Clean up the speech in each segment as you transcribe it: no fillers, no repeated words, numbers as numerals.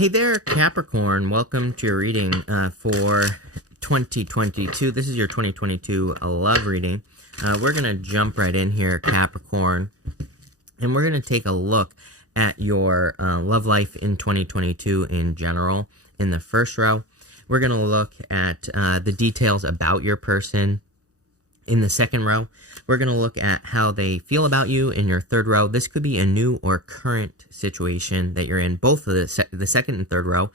Hey there, Capricorn. Welcome to your reading for 2022. This is your 2022 love reading. We're going to jump right in here, Capricorn, and we're going to take a look at your love life in 2022 in general. In the first row, we're going to look at the details about your person. In the second row, we're going to look at how they feel about you. In your third row, this could be a new or current situation that you're in, both of the second and third row.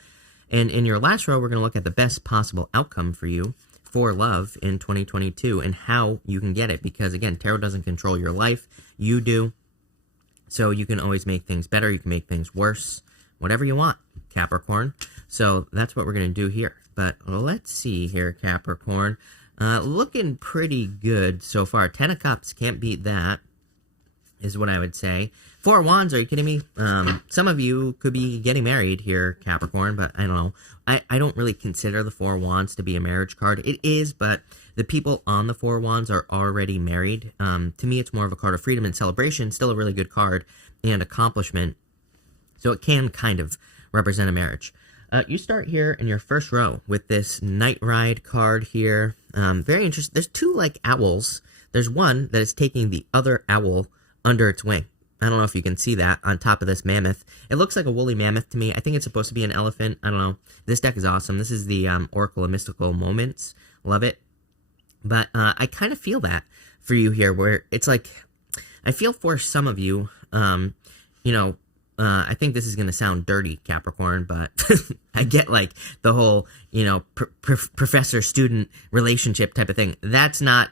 And in your last row, we're going to look at the best possible outcome for you for love in 2022 and how you can get it. Because, again, tarot doesn't control your life. You do. So you can always make things better. You can make things worse. Whatever you want, Capricorn. So that's what we're going to do here. But let's see here, Capricorn. Looking pretty good so far. 10 of Cups, can't beat that, is what I would say. 4 of Wands, are you kidding me? Some of you could be getting married here, Capricorn, but I don't know. I don't really consider the 4 of Wands to be a marriage card. It is, but the people on the 4 of Wands are already married. To me, it's more of a card of freedom and celebration. Still a really good card and accomplishment. So it can kind of represent a marriage. You start here in your first row with this Night Ride card here. Very interesting. There's 2 like owls. There's one that is taking the other owl under its wing. I don't know if you can see that on top of this mammoth. It looks like a woolly mammoth to me. I think it's supposed to be an elephant. I don't know. This deck is awesome. This is the Oracle of Mystical Moments. Love it. But I kind of feel that for you here, where it's like, I feel for some of you, I think this is going to sound dirty, Capricorn, but I get like the whole, professor-student relationship type of thing. That's not,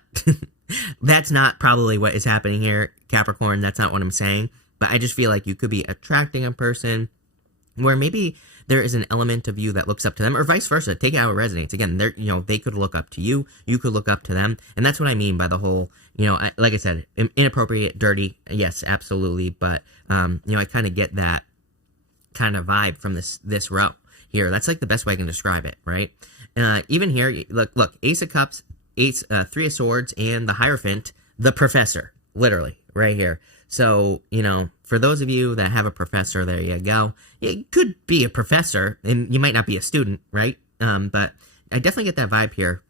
that's not probably what is happening here, Capricorn. That's not what I'm saying. But I just feel like you could be attracting a person where maybe there is an element of you that looks up to them, or vice versa. Take it how it resonates. Again, they could look up to you. You could look up to them. And that's what I mean by the whole, like I said, inappropriate, dirty. Yes, absolutely. But, I kind of get that kind of vibe from this row here. That's like the best way I can describe it, right? Even here, look, Ace of Cups, 3 of Swords, and the Hierophant, the professor, literally, right here. So, for those of you that have a professor, there you go. You could be a professor, and you might not be a student, right? But I definitely get that vibe here.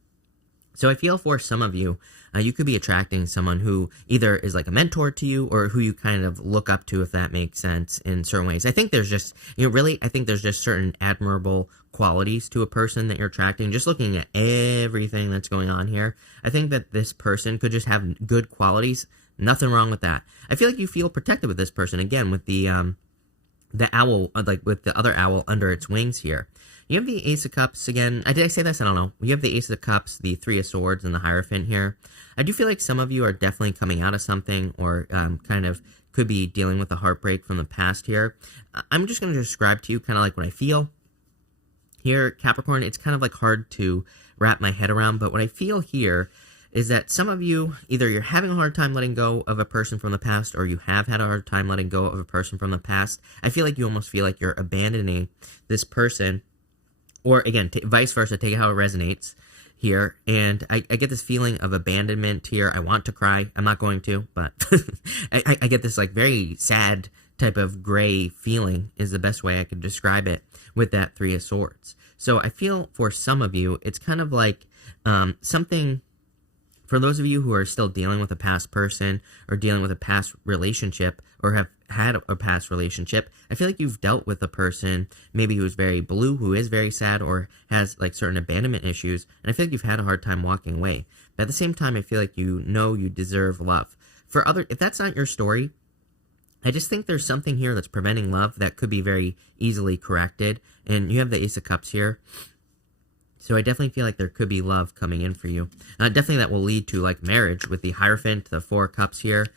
So I feel for some of you, you could be attracting someone who either is like a mentor to you or who you kind of look up to, if that makes sense, in certain ways. I think there's just, I think there's just certain admirable qualities to a person that you're attracting. Just looking at everything that's going on here, I think that this person could just have good qualities. Nothing wrong with that. I feel like you feel protected with this person, again, with the owl, like with the other owl under its wings here. You have the Ace of Cups again. Did I say this? I don't know. You have the Ace of Cups, the 3 of Swords, and the Hierophant here. I do feel like some of you are definitely coming out of something, or kind of could be dealing with a heartbreak from the past here. I'm just going to describe to you kind of like what I feel here, Capricorn. It's kind of like hard to wrap my head around, but what I feel here is that some of you, either you're having a hard time letting go of a person from the past, or you have had a hard time letting go of a person from the past. I feel like you almost feel like you're abandoning this person, or again, vice versa, take it how it resonates here. And I get this feeling of abandonment here. I want to cry. I'm not going to, but I get this like very sad type of gray feeling is the best way I could describe it with that 3 of Swords. So I feel for some of you, it's kind of like something. For those of you who are still dealing with a past person, or dealing with a past relationship, or have had a past relationship, I feel like you've dealt with a person maybe who's very blue, who is very sad, or has like certain abandonment issues, and I feel like you've had a hard time walking away. But at the same time, I feel like you deserve love. If that's not your story, I just think there's something here that's preventing love that could be very easily corrected. And you have the Ace of Cups here. So I definitely feel like there could be love coming in for you. Definitely that will lead to like marriage with the Hierophant, the 4 of Cups here.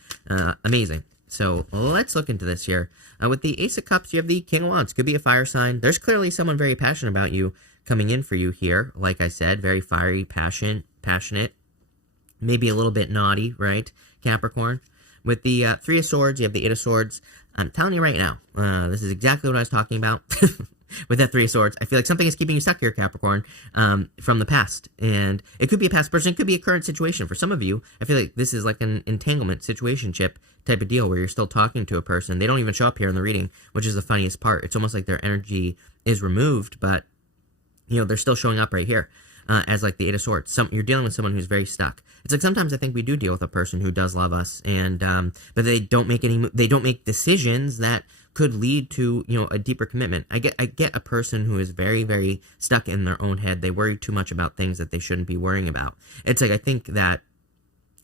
Amazing. So let's look into this here. With the Ace of Cups, you have the King of Wands. Could be a fire sign. There's clearly someone very passionate about you coming in for you here. Like I said, very fiery, passionate. Maybe a little bit naughty, right, Capricorn? With the 3 of Swords, you have the 8 of Swords. I'm telling you right now, this is exactly what I was talking about. with that Three of Swords. I feel like something is keeping you stuck here, Capricorn, from the past. And it could be a past person, it could be a current situation. For some of you, I feel like this is like an entanglement, situationship type of deal where you're still talking to a person. They don't even show up here in the reading, which is the funniest part. It's almost like their energy is removed, but, you know, they're still showing up right here. As like the Eight of Swords. You're dealing with someone who's very stuck. It's like sometimes I think we do deal with a person who does love us, and but they don't make decisions that could lead to, you know, a deeper commitment. I get a person who is very, very stuck in their own head. They worry too much about things that they shouldn't be worrying about. It's like I think that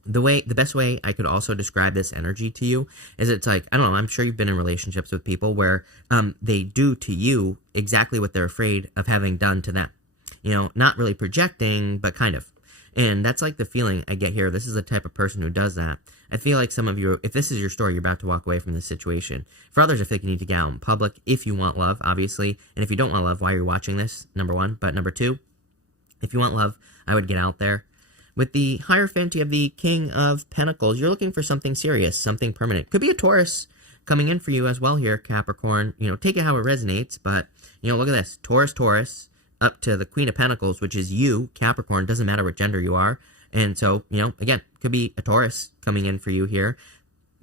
the best way I could also describe this energy to you is it's like, I don't know, I'm sure you've been in relationships with people where they do to you exactly what they're afraid of having done to them. You know, not really projecting, but kind of. And that's like the feeling I get here. This is the type of person who does that. I feel like some of you, if this is your story, you're about to walk away from this situation. For others, I think you need to get out in public if you want love, obviously. And if you don't want love, why you're watching this, number one. But number two, if you want love, I would get out there. With the Hierophant, you have the King of Pentacles. You're looking for something serious, something permanent. Could be a Taurus coming in for you as well here, Capricorn. You know, take it how it resonates. But, you know, look at this. Taurus. Up to the Queen of Pentacles, which is you, Capricorn. Doesn't matter what gender you are. And so, you know, again, could be a Taurus coming in for you here.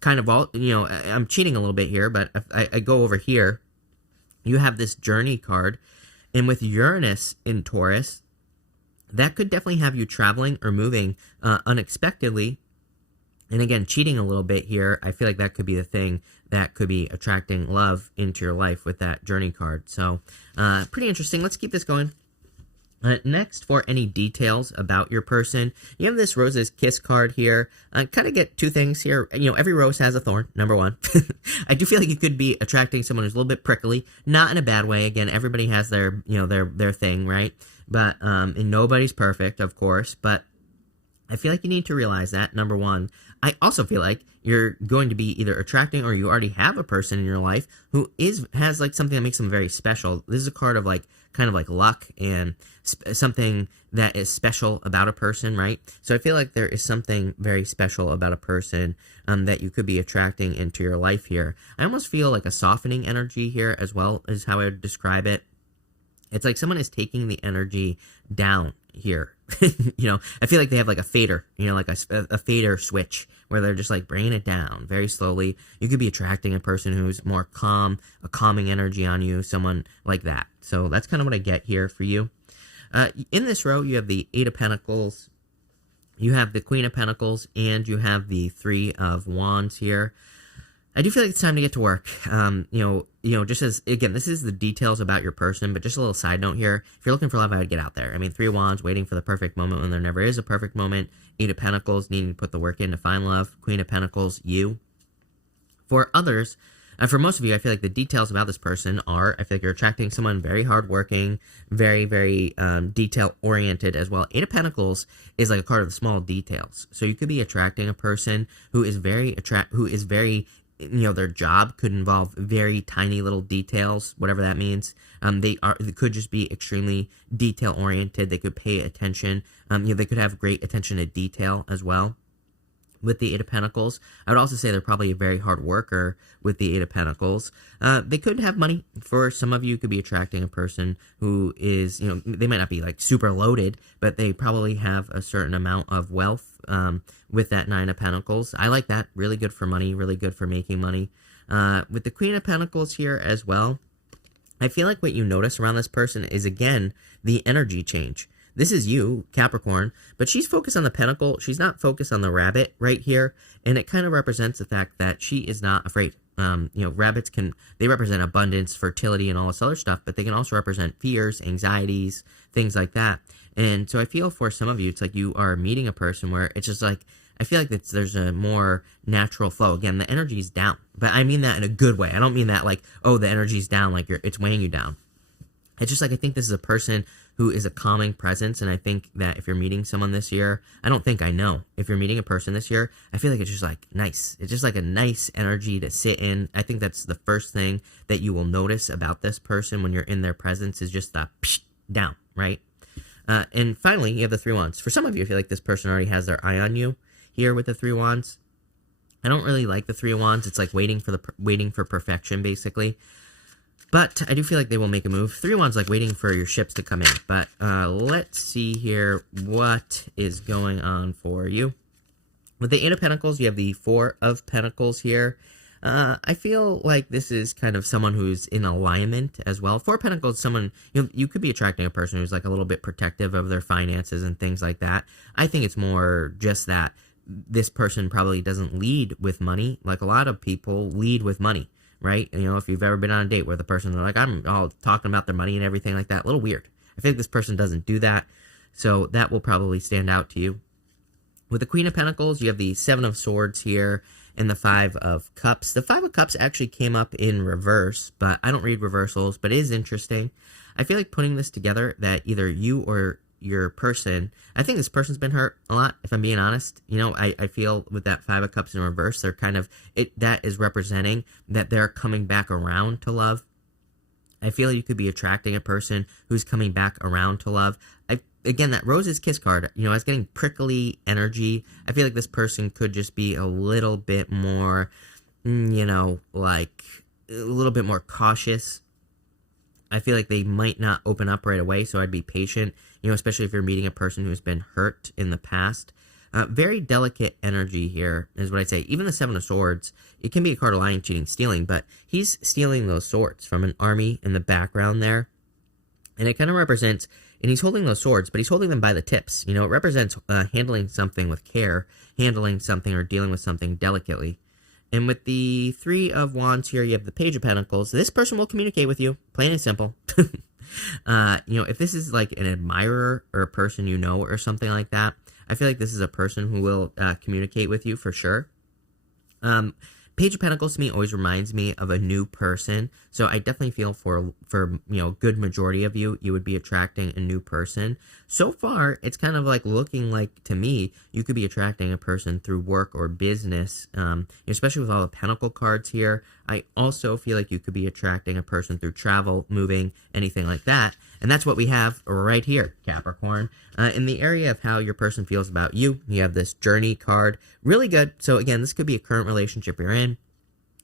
Kind of all, you know, I'm cheating a little bit here, but if I go over here, you have this Journey card. And with Uranus in Taurus, that could definitely have you traveling or moving unexpectedly. And again, cheating a little bit here, I feel like that could be the thing that could be attracting love into your life with that Journey card. So, pretty interesting. Let's keep this going. Next, for any details about your person, you have this Rose's Kiss card here. Kind of get two things here. You know, every rose has a thorn, number one. I do feel like you could be attracting someone who's a little bit prickly, not in a bad way. Again, everybody has their, you know, their thing, right? But, and nobody's perfect, of course, but I feel like you need to realize that, number one. I also feel like you're going to be either attracting or you already have a person in your life who has like something that makes them very special. This is a card of like kind of like luck and something that is special about a person, right? So I feel like there is something very special about a person that you could be attracting into your life here. I almost feel like a softening energy here as well is how I would describe it. It's like someone is taking the energy down here. You know, I feel like they have like a fader, you know, like a fader switch where they're just like bringing it down very slowly. You could be attracting a person who's more calm, a calming energy on you, someone like that. So that's kind of what I get here for you. In this row, you have the Eight of Pentacles, you have the Queen of Pentacles, and you have the Three of Wands here. I do feel like it's time to get to work. You know, just as, again, this is the details about your person, but just a little side note here. If you're looking for love, I would get out there. I mean, Three of Wands, waiting for the perfect moment when there never is a perfect moment. Eight of Pentacles, needing to put the work in to find love. Queen of Pentacles, you. For others, for most of you, I feel like the details about this person are, I feel like you're attracting someone very hardworking, very, very detail-oriented as well. Eight of Pentacles is like a card of the small details. So you could be attracting a person who is very, you know, their job could involve very tiny little details, whatever that means. They could just be extremely detail oriented. They could pay attention. You know, they could have great attention to detail as well. With the Eight of Pentacles, I would also say they're probably a very hard worker with the Eight of Pentacles. They could have money. For some of you, could be attracting a person who is, you know, they might not be like super loaded, but they probably have a certain amount of wealth with that Nine of Pentacles. I like that. Really good for money, really good for making money. With the Queen of Pentacles here as well, I feel like what you notice around this person is, again, the energy change. This is you, Capricorn, but she's focused on the pentacle. She's not focused on the rabbit right here, and it kind of represents the fact that she is not afraid. You know, rabbits they represent abundance, fertility, and all this other stuff, but they can also represent fears, anxieties, things like that. And so I feel for some of you, it's like you are meeting a person where it's just like, I feel like there's a more natural flow. Again, the energy's down, but I mean that in a good way. I don't mean that like, oh, the energy's down, like it's weighing you down. It's just like, I think this is a person who is a calming presence, and I think that if you're meeting someone this year, I know. If you're meeting a person this year, I feel like it's just like nice. It's just like a nice energy to sit in. I think that's the first thing that you will notice about this person when you're in their presence is just the psh, down, right? And finally, you have the Three Wands. For some of you, I feel like this person already has their eye on you here with the Three Wands. I don't really like the Three Wands. It's like waiting for perfection, basically. But I do feel like they will make a move. 3 of Wands, like waiting for your ships to come in. But let's see here what is going on for you. With the 8 of Pentacles, you have the 4 of Pentacles here. I feel like this is kind of someone who's in alignment as well. 4 of Pentacles, someone, you could be attracting a person who's like a little bit protective of their finances and things like that. I think it's more just that this person probably doesn't lead with money. Like a lot of people lead with money, right? If you've ever been on a date where the person, they're like, I'm all talking about their money and everything like that, a little weird. I think this person doesn't do that. So that will probably stand out to you. With the Queen of Pentacles, you have the 7 of Swords here and the 5 of Cups. The 5 of Cups actually came up in reverse, but I don't read reversals, but it is interesting. I feel like putting this together that either you or your person, I think this person's been hurt a lot, if I'm being honest. I feel with that 5 of Cups in reverse, they're kind of, that is representing that they're coming back around to love. I feel you could be attracting a person who's coming back around to love. Again, that Rose's Kiss card, I was getting prickly energy. I feel like this person could just be a little bit more, like a little bit more cautious. I feel like they might not open up right away, so I'd be patient, especially if you're meeting a person who's been hurt in the past. Very delicate energy here is what I'd say. Even the 7 of Swords, it can be a card of lying, cheating, stealing, but he's stealing those swords from an army in the background there. And it kind of represents, and he's holding those swords, but he's holding them by the tips. It represents handling something with care, handling something or dealing with something delicately. And with the 3 of Wands here, you have the Page of Pentacles. This person will communicate with you, plain and simple. If this is like an admirer or a person or something like that, I feel like this is a person who will communicate with you for sure. Page of Pentacles to me always reminds me of a new person. So I definitely feel for good majority of you, you would be attracting a new person. So far, it's kind of like looking like, to me, you could be attracting a person through work or business, especially with all the Pentacle cards here. I also feel like you could be attracting a person through travel, moving, anything like that. And that's what we have right here, Capricorn. In the area of how your person feels about you, you have this Journey card. Really good. So again, this could be a current relationship you're in.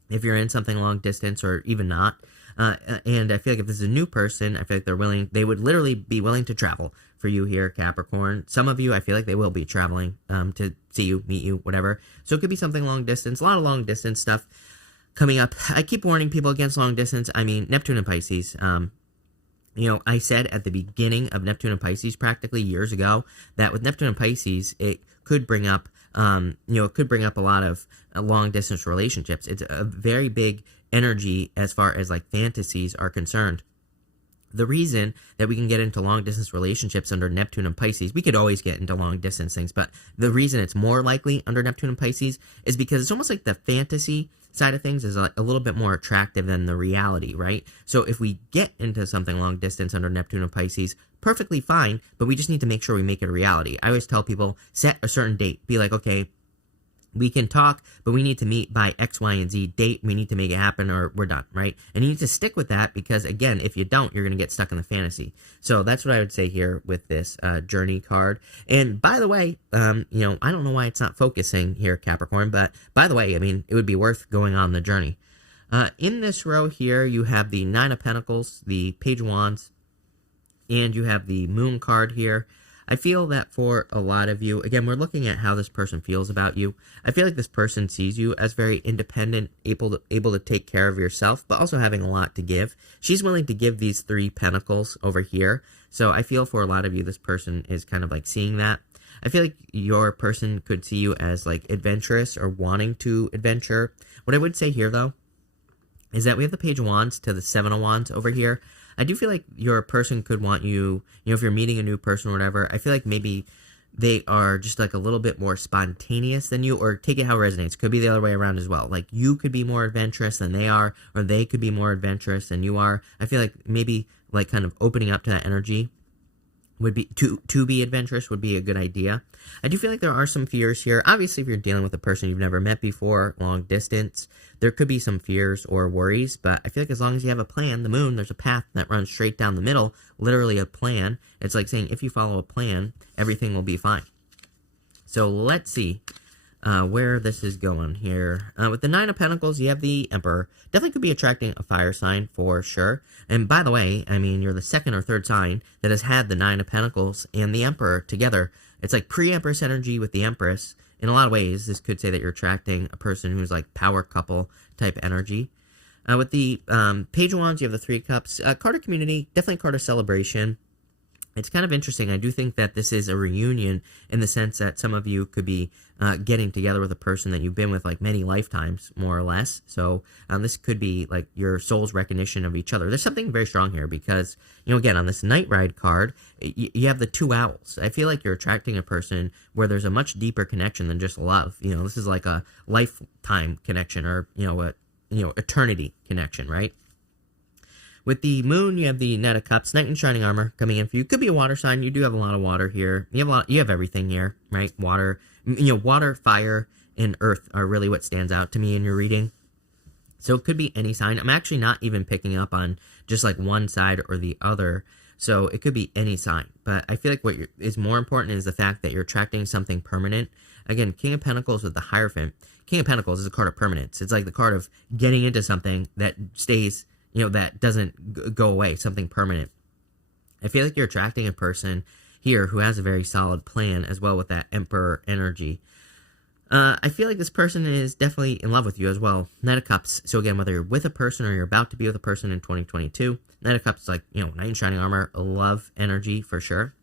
If you're in something long distance or even not. And I feel like if this is a new person, I feel like they would literally be willing to travel for you here, Capricorn. Some of you, I feel like they will be traveling to see you, meet you, whatever. So it could be something long distance, a lot of long distance stuff coming up. I keep warning people against long distance. I mean, Neptune and Pisces. I said at the beginning of Neptune and Pisces practically years ago that with Neptune and Pisces, it could bring up, a lot of long distance relationships. It's a very big energy as far as like fantasies are concerned. The reason that we can get into long distance relationships under Neptune and Pisces, we could always get into long distance things, but the reason it's more likely under Neptune and Pisces is because it's almost like the fantasy side of things is like a little bit more attractive than the reality, right? So if we get into something long distance under Neptune and Pisces, perfectly fine, but we just need to make sure we make it a reality. I always tell people, set a certain date. Be like, okay, we can talk, but we need to meet by X, Y, and Z date. We need to make it happen or we're done, right? And you need to stick with that because, again, if you don't, you're going to get stuck in the fantasy. So that's what I would say here with this Journey card. And by the way, I don't know why it's not focusing here, Capricorn, but by the way, I mean, it would be worth going on the journey. In this row here, you have the 9 of Pentacles, the Page of Wands, and you have the Moon card here. I feel that for a lot of you, again, we're looking at how this person feels about you. I feel like this person sees you as very independent, able to take care of yourself, but also having a lot to give. She's willing to give these 3 pentacles over here. So I feel for a lot of you, this person is kind of like seeing that. I feel like your person could see you as like adventurous or wanting to adventure. What I would say here, though, is that we have the Page of Wands to the 7 of Wands over here. I do feel like your person could want you, if you're meeting a new person or whatever, I feel like maybe they are just like a little bit more spontaneous than you, or take it how it resonates. Could be the other way around as well. Like you could be more adventurous than they are, or they could be more adventurous than you are. I feel like maybe like kind of opening up to that energy would be to be adventurous would be a good idea. I do feel like there are some fears here. Obviously, if you're dealing with a person you've never met before, long distance, there could be some fears or worries, but I feel like as long as you have a plan, the moon, there's a path that runs straight down the middle, literally a plan. It's like saying if you follow a plan, everything will be fine. So let's see. where this is going here. With the Nine of Pentacles, you have the Emperor. Definitely could be attracting a fire sign for sure. And by the way, I mean, you're the second or third sign that has had the Nine of Pentacles and the Emperor together. It's like pre-Empress energy with the Empress. In a lot of ways, this could say that you're attracting a person who's like power couple type energy. With the Page of Wands, you have the Three of Cups. Card of community, definitely card of celebration. It's kind of interesting. I do think that this is a reunion in the sense that some of you could be getting together with a person that you've been with like many lifetimes, more or less. So this could be like your soul's recognition of each other. There's something very strong here because, you know, again, on this Night Ride card, you have the two owls. I feel like you're attracting a person where there's a much deeper connection than just love. You know, this is like a lifetime connection or, eternity connection, right? With the Moon, you have the Knight of Cups, Knight in Shining Armor coming in for you. Could be a water sign. You do have a lot of water here. You have everything here, right? Water, water, fire, and earth are really what stands out to me in your reading. So it could be any sign. I'm actually not even picking up on just like one side or the other. So it could be any sign. But I feel like what is more important is the fact that you're attracting something permanent. Again, King of Pentacles with the Hierophant. King of Pentacles is a card of permanence. It's like the card of getting into something that stays, that doesn't go away, something permanent. I feel like you're attracting a person here who has a very solid plan as well with that Emperor energy. I feel like this person is definitely in love with you as well. Knight of Cups. So again, whether you're with a person or you're about to be with a person in 2022, Knight of Cups is like, Knight in Shining Armor, love energy for sure.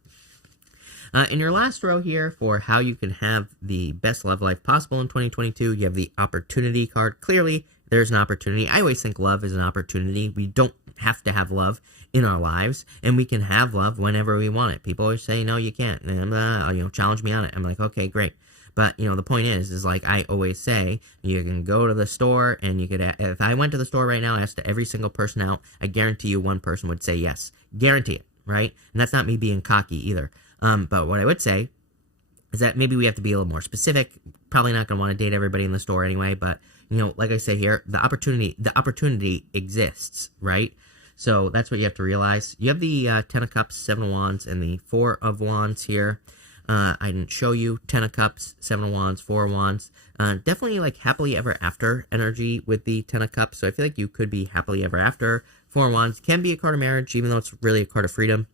In your last row here for how you can have the best love life possible in 2022, you have the Opportunity card. Clearly, there's an opportunity. I always think love is an opportunity. We don't have to have love in our lives, and we can have love whenever we want it. People always say, no, you can't, and challenge me on it. I'm like, okay, great. But, the point is like I always say, you can go to the store, and you could, if I went to the store right now and asked every single person out, I guarantee you one person would say yes. Guarantee it, right? And that's not me being cocky either. But what I would say is that maybe we have to be a little more specific. Probably not going to want to date everybody in the store anyway, but like I say here, the opportunity exists, right? So that's what you have to realize. You have the Ten of Cups, Seven of Wands, and the Four of Wands here. I didn't show you Ten of Cups, Seven of Wands, Four of Wands. Definitely like happily ever after energy with the Ten of Cups. So I feel like you could be happily ever after. Four of Wands can be a card of marriage, even though it's really a card of freedom.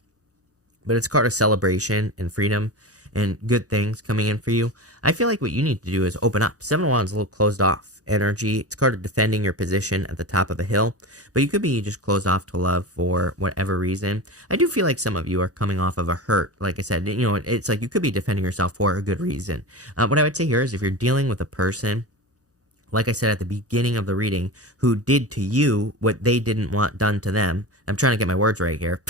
But it's a card of celebration and freedom and good things coming in for you. I feel like what you need to do is open up. Seven of Wands is a little closed off energy. It's a card of defending your position at the top of a hill. But you could be just closed off to love for whatever reason. I do feel like some of you are coming off of a hurt. Like I said, it's like you could be defending yourself for a good reason. What I would say here is if you're dealing with a person, like I said at the beginning of the reading, who did to you what they didn't want done to them. I'm trying to get my words right here.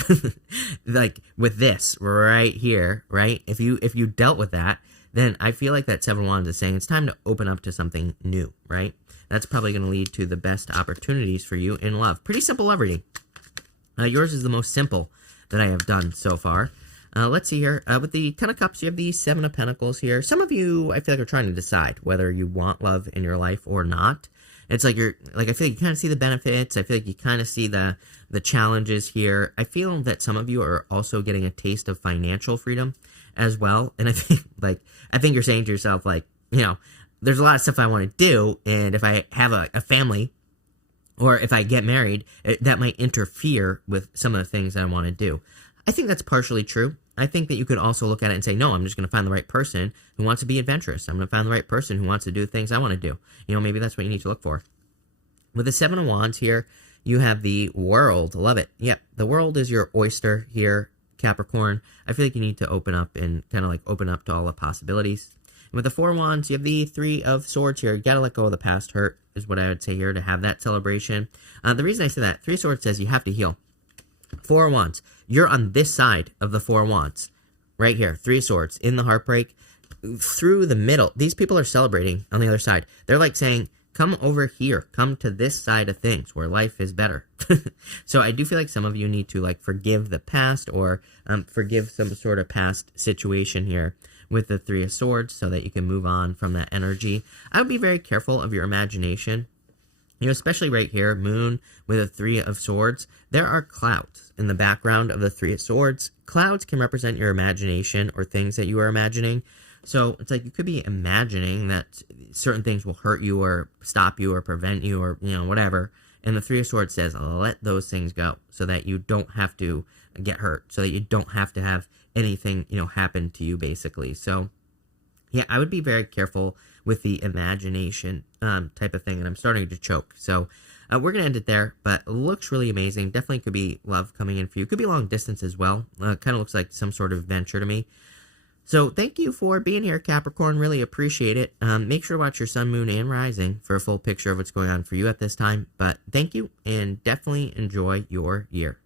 Like with this right here, right? If you dealt with that, then I feel like that Seven of Wands is saying it's time to open up to something new, right? That's probably going to lead to the best opportunities for you in love. Pretty simple love reading. Yours is the most simple that I have done so far. Let's see here. With the Ten of Cups, you have the Seven of Pentacles here. Some of you, I feel like, are trying to decide whether you want love in your life or not. It's like I feel like you kind of see the benefits. I feel like you kind of see the challenges here. I feel that some of you are also getting a taste of financial freedom as well. And I think you're saying to yourself, like, there's a lot of stuff I want to do. And if I have a family or if I get married, that might interfere with some of the things that I want to do. I think that's partially true. I think that you could also look at it and say, no, I'm just going to find the right person who wants to be adventurous. I'm going to find the right person who wants to do things I want to do. Maybe that's what you need to look for. With the Seven of Wands here, you have the World. Love it. Yep, the world is your oyster here, Capricorn. I feel like you need to open up and kind of like open up to all the possibilities. And with the Four of Wands, you have the Three of Swords here. You got to let go of the past hurt is what I would say here to have that celebration. The reason I say that, Three of Swords says you have to heal. Four of Wands. You're on this side of the Four of Wands. Right here. Three of Swords. In the heartbreak. Through the middle. These people are celebrating on the other side. They're like saying, come over here. Come to this side of things where life is better. So I do feel like some of you need to like forgive the past or forgive some sort of past situation here with the Three of Swords so that you can move on from that energy. I would be very careful of your imagination. Especially right here, Moon with a Three of Swords, there are clouds in the background of the Three of Swords. Clouds can represent your imagination or things that you are imagining. So it's like you could be imagining that certain things will hurt you or stop you or prevent you or, whatever. And the Three of Swords says, let those things go so that you don't have to get hurt, so that you don't have to have anything, happen to you, basically. So, yeah, I would be very careful with the imagination type of thing. And I'm starting to choke. So, we're going to end it there, but it looks really amazing. Definitely could be love coming in for you. Could be long distance as well. Kind of looks like some sort of venture to me. So thank you for being here, Capricorn. Really appreciate it. Make sure to watch your sun, moon, and rising for a full picture of what's going on for you at this time. But thank you, and definitely enjoy your year.